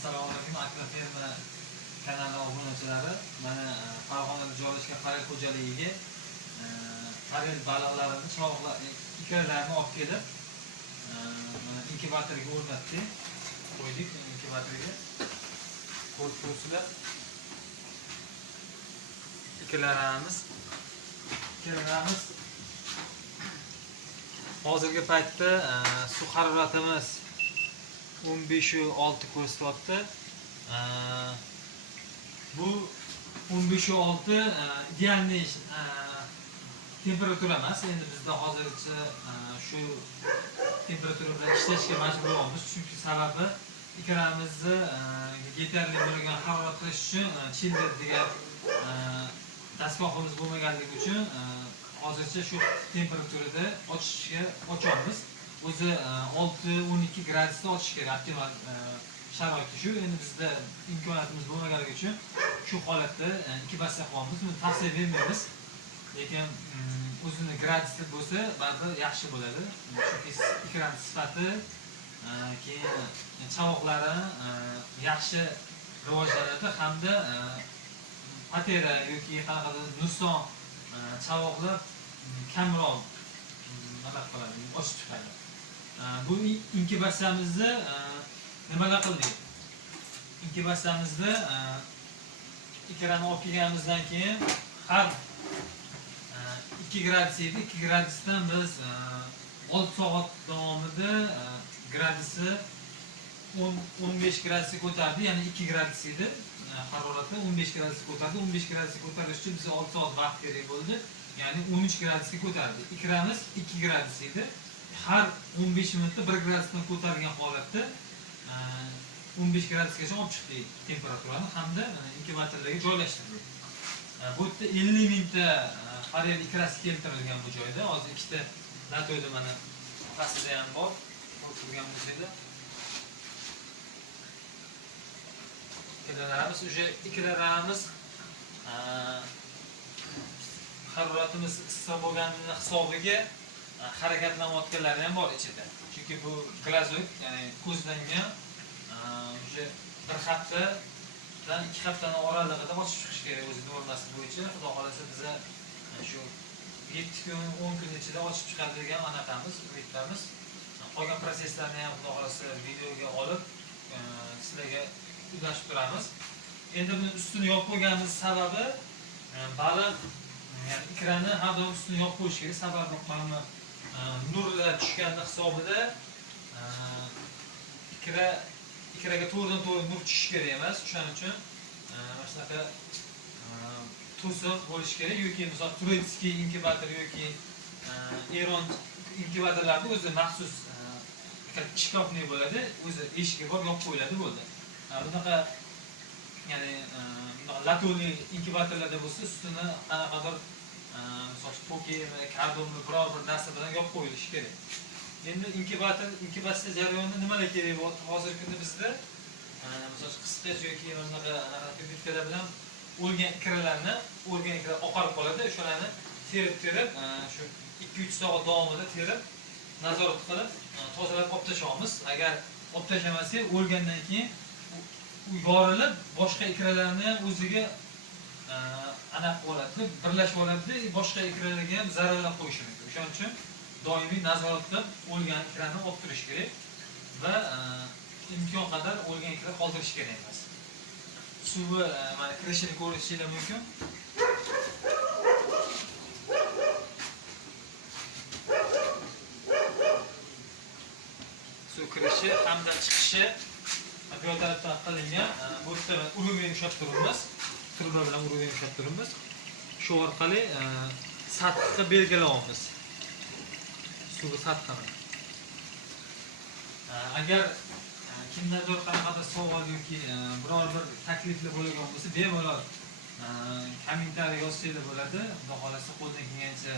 Assalomu alaykum Agroferma kanali obunachilari. Mana Farg'onada joylashgan Parel xo'jaligiga parel baliqlarini, chovoqlar, ikralarini olib kelib, mana inkubatorga o'rnatdik. Qo'ydik inkubatorga. Ko'rib turibsizlar. Ikralarimiz hozirgi paytda suv haroratimiz 15.6 ko'rsatyapti. Bu 15.6 idealniy temperatura emas. Endi bizda hozircha shu temperatura bilan ishlashga majbur bo'lamiz. Chunki sababi ikramizni yetarli bo'lgan harorat qilish uchun chiller degan dastgohimiz bo'lmaganligi uchun hozircha shu temperaturada ochamiz. O'zi 6-12 gradusda ochish kerak, optimal sharoitda shu. Endi bizda imkoniyatimiz bo'lmaganligi uchun shu holatda inkubatsiya qilyapmiz. Buni tavsiya bermaymiz. Lekin o'zini gradusda bo'lsa, baribir yaxshi bo'ladi. Chunki ikram sifati, keyin chavoqlari yaxshi rivojlanadi hamda patera yoki qanaqadir nuson chavoqlar kamroq nima qiladi, ochib chiqadi. Bu inkubatsiyamizni nimalar qildik? Inkubatsiyamizni ikrani olib kelganimizdan keyin har 2 gradus edi. 2 gradusdan biz 6 soat davomida gradusi 15 gradusga ko'tardi. Ya'ni 2 gradus edi harorati, 15 gradusga ko'tardi. 15 gradusga ko'tarish uchun bizga 6 soat vaqt kerak bo'ldi. Ya'ni 13 gradusga ko'tardi. Ikramiz 2 gradus edi. Har 15 minutda 1 gradusdan ko'tarilgan holatda 15 gradusgacha olib chiqdik temperaturani hamda inkubatorlarga joylashtirdik. Bu yerda 50 mingta parel ikrasi keltirilgan bu joyda. Hozir ikkita latoyda mana pastida ham bor. Turgan bo'lsa-da. Ikralarimiz haroratimiz issiq bo'lganini hisobiga harakatlanayotganlari ham bor ichida. Chunki bu glazok, ya'ni ko'zlangan o'sha bir haftadan 2 haftani oralig'ida ochib chiqish kerak o'zi normasi bo'yicha. Xudo xolasa biza shu 7 kun, 10 kun ichida ochib chiqadigan anaqamiz, umiddamiz. Qolgan proseslarni ham xudo xolasa videoga olib sizlarga ulashib turamiz. Endi buni ustini yopib qo'yganimiz sababi baliq, ya'ni ikrani har doim ustini yopib qo'yish kerak. Sababi mana nurlar tushgani hisobida ikraga to'g'ridan-to'g'ri nur tushishi kerak emas. Shuning uchun mana shunaqa to'siq bo'lishi kerak yoki misol Turetskiy inkubator yoki Eron inkubatorlarda o'zi maxsus shkafli bo'ladi, o'zi eshigi bor, yopib qo'yiladi bo'ldi. Bunaqa ya'ni latoli inkubatorlarda bo'lsa, ustini qanaqadir misol tokimi, kardonmi biror bir narsa bilan yopib qo'yilishi kerak. Endi inkubatsiya jarayonida nimalar kerak bo'ladi? Hozirgi kunda bizda misol qisqacha yoki bunaqa kubiklar bilan o'lgan ikralarni, oqarib qoladi, o'shalarni terib shu 2-3 soat davomida terib nazorat qilib tozalab olib tashlaymiz. Agar olib tashlamasak, o'lgandan keyin u yorilib boshqa ikralarni ham o'ziga aniq bo'ladi, birlashib oladi, boshqa ikralarga ham zararlab qo'yishi mumkin. Shuning uchun doimiy nazorat qilib o'lgan ikrani olib turish kerak va imkon qadar o'lgan ikra qoldirish kerak emas. Suvi mana kirishini ko'rishingiz mumkin. Suv kirishi hamda chiqishi bu tarafdan qilingan. Bu yerda urug'ni yumshab turibmiz. Trubka bilan urug'ni yumshab turibmiz. Shu orqali sathni belgilaymiz. Suv sathini. Agar kimdadir qanaqadir savol yoki biror bir takliflar bo'lgan bo'lsa, bemalol kommentariy yozsanglar bo'ladi. Xudo xolasa qo'ldan kelgancha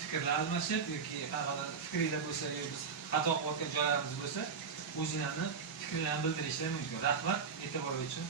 fikrlar almashib yoki qanaqadir fikringlar bo'lsa, yoki biz xato qilgan joylarimiz bo'lsa, o'zingizlarni fikrlarni bildirishingiz mumkin. Rahmat, e'tiboringiz uchun.